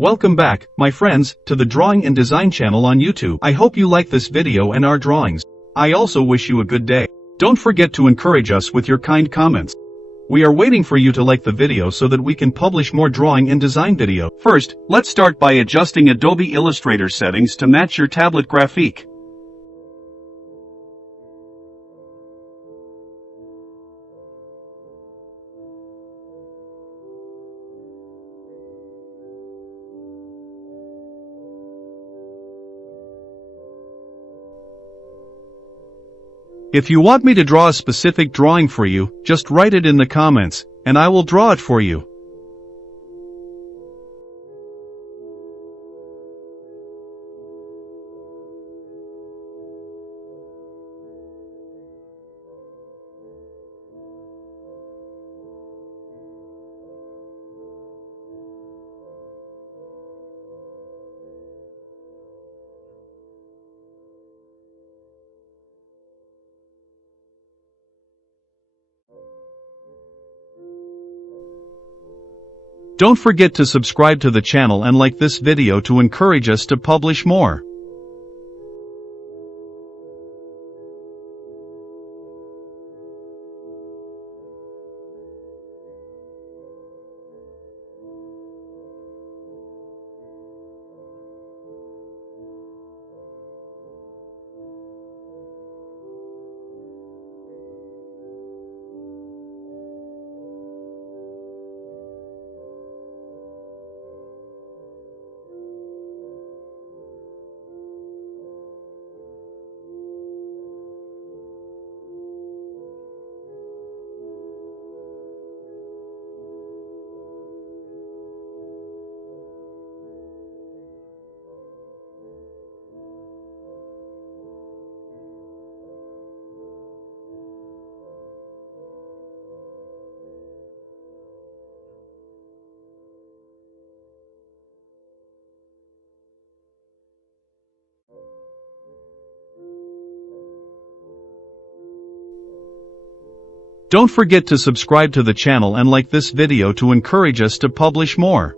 Welcome back, my friends, to the Drawing and Design channel on YouTube. I hope you like this video and our drawings. I also wish you a good day. Don't forget to encourage us with your kind comments. We are waiting for you to like the video so that we can publish more drawing and design video. First, let's start by adjusting Adobe Illustrator settings to match your tablet graphique. If you want me to draw a specific drawing for you, just write it in the comments, and I will draw it for you. Don't forget to subscribe to the channel and like this video to encourage us to publish more. Don't forget to subscribe to the channel and like this video to encourage us to publish more.